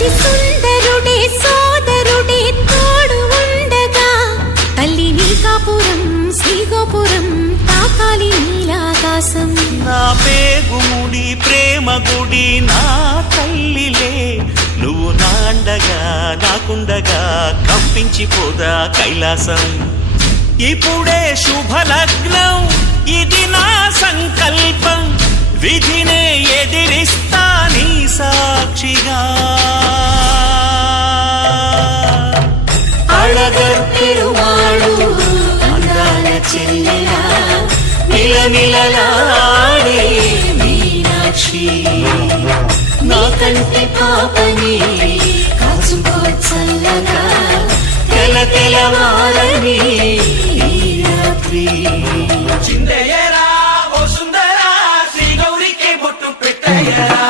అతి సుందరుడే సోదరుడే తోడు ఉండగా తల్లి నీ కాపురం శ్రీగోపురం తాకాలి నీలాకాశం. నా పేగుముడి ప్రేమ గుడి నా తల్లిలే నువ్వు నాండగా నాకుండగా కంపించిపోదా కైలాసం. ఇప్పుడే శుభలగ్నం ఇది నా సంకల్పం విధినే ఎదిరిస్తా నీ సాక్షిగా. అళగర్ పెరుమాళు అందాల చెల్లెలా నిలనిలలాడే మీనాక్షి నా కంటి పాపని కాచుకో చల్లగా తెల తెలవారని ఈ రాత్రి. చిందయ్యరా ఓ సుందరా శ్రీ గౌరికి బొట్టు పెట్టయ్యరా.